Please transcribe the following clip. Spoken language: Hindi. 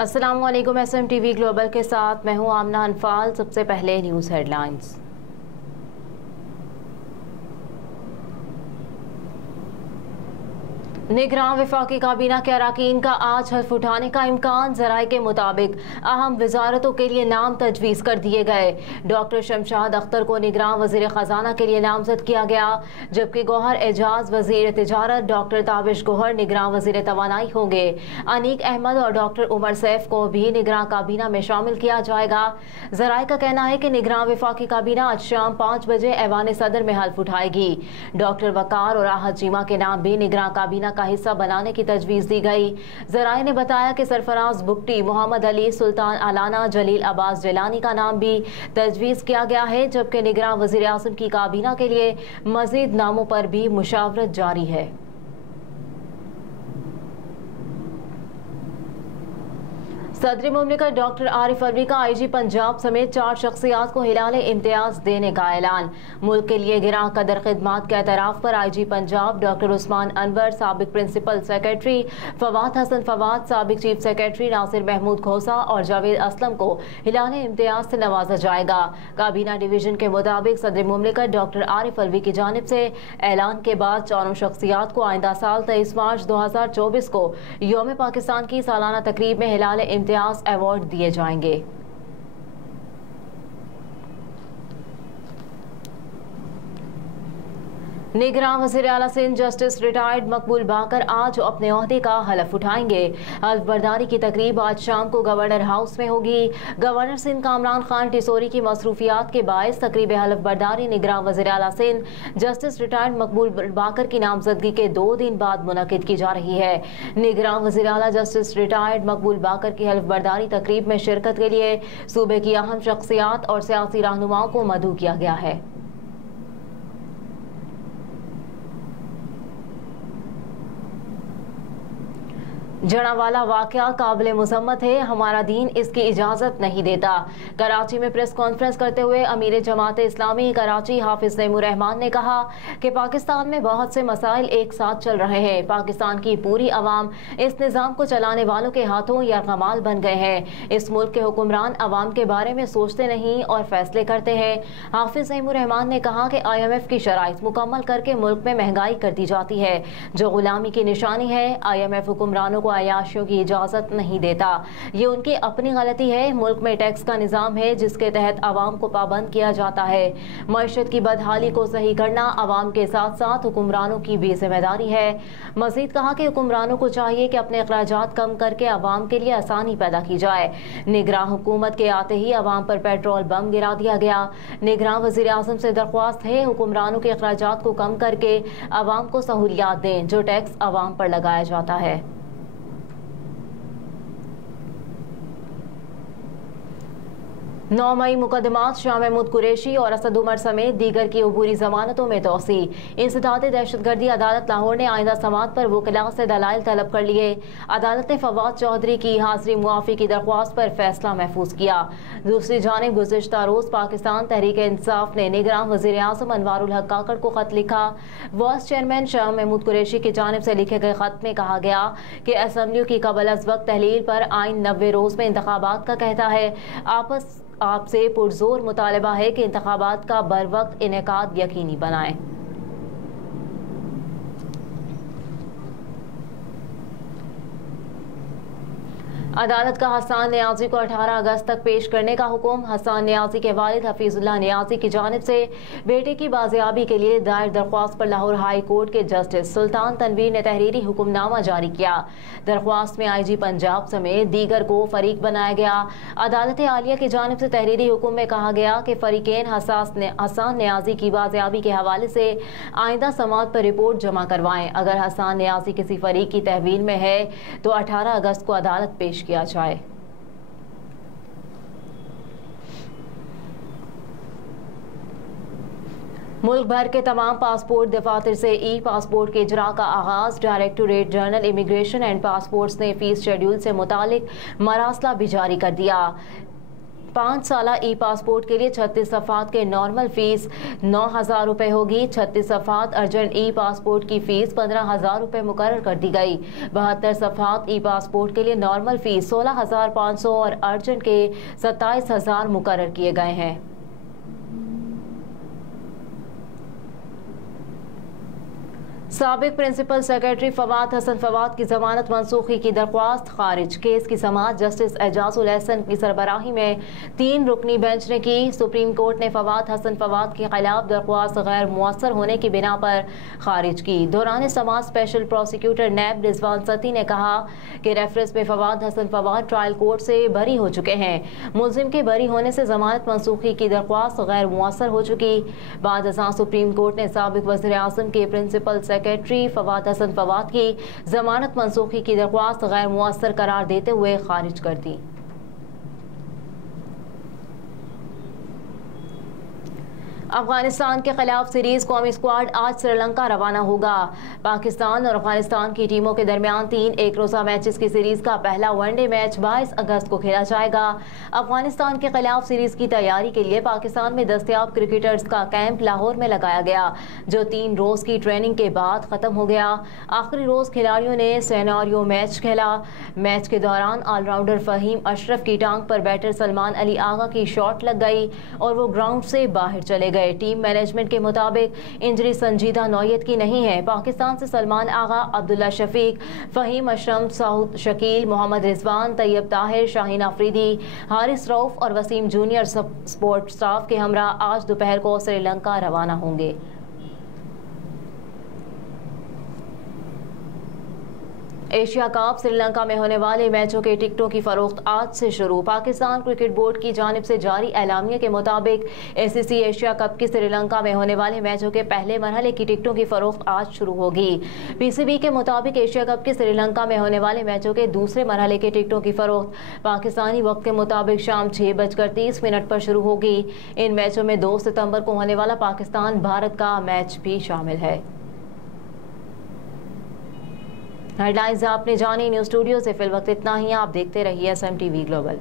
अस्सलाम वालेकुम। SMTV ग्लोबल के साथ मैं हूं आमना अनफाल। सबसे पहले न्यूज़ हेडलाइंस। निगरान वफाकी काबीना के अरकान का आज हल्फ उठाने का इम्कान। ज़राए के मुताबिक अहम वजारतों के लिए नाम तजवीज़ कर दिए गए। डॉक्टर शमशाद अख्तर को निगरान वज़ीर ख़जाना के लिए नामजद किया गया, जबकि गौहर एजाज वज़ीर तिजारत, डॉक्टर ताबिश गौहर निगरान वज़ीर तवानाई होंगे। अनीक अहमद और डॉक्टर उमर सैफ को भी निगरान काबीना में शामिल किया जाएगा। ज़राए का कहना है कि निगरान वफाकी काबीना आज शाम 5 बजे ऐवान सदर में हल्फ उठाएगी। डॉक्टर वकार और आहत चीमा के नाम भी निगरान काबीना का हिस्सा बनाने की तजवीज़ दी गई। ज़राए ने बताया कि सरफराज बुगटी, मोहम्मद अली, सुल्तान अलाना, जलील अब्बास जिलानी का नाम भी तजवीज़ किया गया है, जबकि निगरान वज़ीर आज़म की काबीना के लिए मज़ीद नामों पर भी मुशावरत जारी है। सदर मुमलिकत डॉक्टर आरिफ अलवी का IG पंजाब समेत 4 शख्सियात को हिलाल इम्तियाज देने का ऐलान। मुल्क के लिए गिरां कदर खिदमात के एतराफ़ पर IG पंजाब डॉक्टर उस्मान अनवर, साबिक प्रिंसिपल सेक्रेटरी फवाद हसन फवाद, साबिक चीफ सेक्रेटरी नासिर महमूद खोसा और जावेद असलम को हिलाल इम्तियाज से नवाजा जाएगा। काबीना डिवीजन के मुताबिक सदर मुमलिकत डॉक्टर आरिफ अलवी की जानिब से ऐलान के बाद चारों शख्सियात को आइंदा साल 23 मार्च 2024 को यौम पाकिस्तान की सालाना तकरीब में हिलाल इम्तियाज अवार्ड दिए जाएंगे। निगरान वज़ीर आला सिंध जस्टिस रिटायर्ड मकबूल बाकर आज अपने ओहदे का हलफ उठाएंगे। हल्फ बर्दारी की तकरीब आज शाम को गवर्नर हाउस में होगी। गवर्नर सिंध कामरान खान टिसोरी की मसरूफियात के बायस तकरीब हल्फ बर्दारी निगरान वज़ीर आला सिंध जस्टिस रिटायर्ड मकबूल बाकर की नामजदगी के 2 दिन बाद मुनक़िद की जा रही है। निगरान वज़ीर आला जस्टिस रिटायर्ड मकबूल बाकर की हल्फ बर्दारी तकरीब में शिरकत के लिए सूबे की अहम शख्सियात और सियासी रहनुमाओं को मदऊ किया गया है। जड़ावाला वाक़या काबिल मुज़म्मत है, हमारा दीन इसकी इजाज़त नहीं देता। कराची में प्रेस कॉन्फ्रेंस करते हुए अमीर जमात इस्लामी कराची हाफिज नईमुर रहमान ने कहा कि पाकिस्तान में बहुत से मसाइल एक साथ चल रहे हैं। पाकिस्तान की पूरी अवाम इस निज़ाम को चलाने वालों के हाथों यरगमाल बन गए हैं। इस मुल्क के हुक्मरान अवाम के बारे में सोचते नहीं और फैसले करते हैं। हाफिज नईमुर रहमान ने कहा कि IMF की शराइत मुकम्मल करके मुल्क में महंगाई कर दी जाती है, जो गुलामी की निशानी है। IMF हुक्मरानों को अयाशियों की इजाजत नहीं देता, ये उनकी अपनी गलती है। मुल्क में टैक्स का निज़ाम है जिसके तहत आवाम को पाबंद किया जाता है। मईशत की बदहाली को सही करना आवाम के साथ साथ हुक्मरानों की भी जिम्मेदारी है। मजीद कहा कि हुक्मरानों को चाहिए कि अपने अखराजात कम करके आवाम के लिए आसानी पैदा की जाए। निगरान हुकूमत के आते ही आवाम पर पेट्रोल बम गिरा दिया गया। निगरान वज़ीर आज़म से दरख्वास्त है हुक्मरानों के अखराजात को कम करके आवाम को सहूलियात दें, जो टैक्स आवाम पर लगाया जाता है। 9 मई मुकदमात शाह महमूद कुरैशी और असद उमर समेत दीगर की अबूरी जमानतों में तोसी। इंसदाद दहशतगर्दी अदालत लाहौर ने आइंदा समात पर वकला से दलाइल तलब कर लिए। अदालत ने फवाद चौधरी की हाजिरी मुआफ़ी की दरख्वास्त पर फैसला महफूज किया। दूसरी जानिब गुज़िश्ता रोज़ पाकिस्तान तहरीक इंसाफ ने निगरान वज़ीर आज़म अनवारुल हक काकड़ को खत लिखा। वाइस चेयरमैन शाह महमूद कुरैशी की जानिब से लिखे गए खत में कहा गया कि असम्बलियों की कबल अज़ वक्त तहलील पर आइन 90 रोज़ में इंतखाबात का कहता है। आपसे पुरजोर मुतालबा है कि इंतखाबात का बर वक्त इनेकाद यकीनी बनाएं। अदालत का हसन नियाजी को 18 अगस्त तक पेश करने का हुक्म। हसन नियाजी के वालिद हफीजुल्लाह नियाजी की जानिब से बेटे की बाजियाबी के लिए दायर दरख्वास्त पर लाहौर हाई कोर्ट के जस्टिस सुल्तान तनवीर ने तहरीरी हुक्मनामा जारी किया। दरख्वास्त में IG पंजाब समेत दीगर को फरीक बनाया गया। अदालत आलिया की जानिब से तहरीरी हुक्म में कहा गया कि फरीकेन हसन नियाजी की बाजियाबी के हवाले से आइंदा समात पर रिपोर्ट जमा करवाएं। अगर हसन नियाजी किसी फरीक की तहवील में है तो 18 अगस्त को अदालत पेश किया जाए। मुल्क भर के तमाम पासपोर्ट दफातर से ई-पासपोर्ट के इजरा का आगाज। Directorate general immigration and passports ने फीस शेड्यूल से मुतालिक मरासला भी जारी कर दिया। 5 साला ई पासपोर्ट के लिए 36 सफ़ात के नॉर्मल फीस 9,000 रुपये होगी। 36 सफ़ात अर्जेंट ई पासपोर्ट की फीस 15,000 रुपये मुकर्रर कर दी गई। 72 सफ़ात ई पासपोर्ट के लिए नॉर्मल फीस 16,500 और अर्जेंट के 27,000 मुकर्रर किए गए हैं। साबिक प्रिंसिपल सेक्रेटरी फवाद हसन फवाद की जमानत मनसूखी की दरख्वास्त खारिज। केस की समाअत जस्टिस एजाजुल एहसन की सरबराही में 3 रुकनी बेंच ने की। सुप्रीम कोर्ट ने फवाद हसन फवाद के खिलाफ दरख्वास्त गैर मुअस्सर होने की बिना पर खारिज की। दौरान समाअत स्पेशल प्रोसिक्यूटर नैब रिजवान सती ने कहा कि रेफरेंस में फवाद हसन फवाद ट्रायल कोर्ट से बरी हो चुके हैं। मुलजिम के बरी होने से जमानत मनसूखी की दरख्वास्त गैर मुअस्सर हो चुकी। बाद अज़ां सुप्रीम कोर्ट ने साबिक वज़ीर आज़म के प्रिंसिपल सेक्रेटरी फवाद हसन फवाद की जमानत मनसूखी की दरख्वास्त गैर मुअस्सर करार देते हुए खारिज कर दी। अफगानिस्तान के खिलाफ सीरीज कौमी स्क्वाड आज श्रीलंका रवाना होगा। पाकिस्तान और अफगानिस्तान की टीमों के दरमियान 3 एक रोज़ा मैचेस की सीरीज का पहला वनडे मैच 22 अगस्त को खेला जाएगा। अफगानिस्तान के खिलाफ सीरीज की तैयारी के लिए पाकिस्तान में दस्तयाब क्रिकेटर्स का कैंप लाहौर में लगाया गया, जो 3 रोज़ की ट्रेनिंग के बाद ख़त्म हो गया। आखिरी रोज़ खिलाड़ियों ने सेनारियो मैच खेला। मैच के दौरान ऑलराउंडर फ़हीम अशरफ की टांग पर बैटर सलमान अली आगा की शॉट लग गई और वो ग्राउंड से बाहर चले गए। टीम मैनेजमेंट के मुताबिक इंजरी संजीदा नौयत की नहीं है। पाकिस्तान से सलमान आगा, अब्दुल्ला शफीक, फ़हीम अशरफ, सऊद शकील, मोहम्मद रिजवान, तैयब ताहिर, शाहीन अफरीदी, हारिस रऊफ और वसीम जूनियर सपोर्ट स्टाफ के हमरा आज दोपहर को श्रीलंका रवाना होंगे। एशिया कप श्रीलंका में होने वाले मैचों के टिकटों की फरोख्त आज से शुरू। पाकिस्तान क्रिकेट बोर्ड की जानिब से जारी एलामिया के मुताबिक एसीसी एशिया कप की श्रीलंका में होने वाले मैचों के पहले मरहले की टिकटों की फरोख्त आज शुरू होगी। पीसीबी के मुताबिक एशिया कप की श्रीलंका में होने वाले मैचों के दूसरे मरहले के टिकटों की फरोख्त पाकिस्तानी वक्त के मुताबिक शाम 6:30 पर शुरू होगी। इन मैचों में 2 सितंबर को होने वाला पाकिस्तान भारत का मैच भी शामिल है। हेडलाइंस आपने जानी। न्यूज़ स्टूडियो से फिल वक्त इतना ही। आप देखते रहिए SMTV ग्लोबल।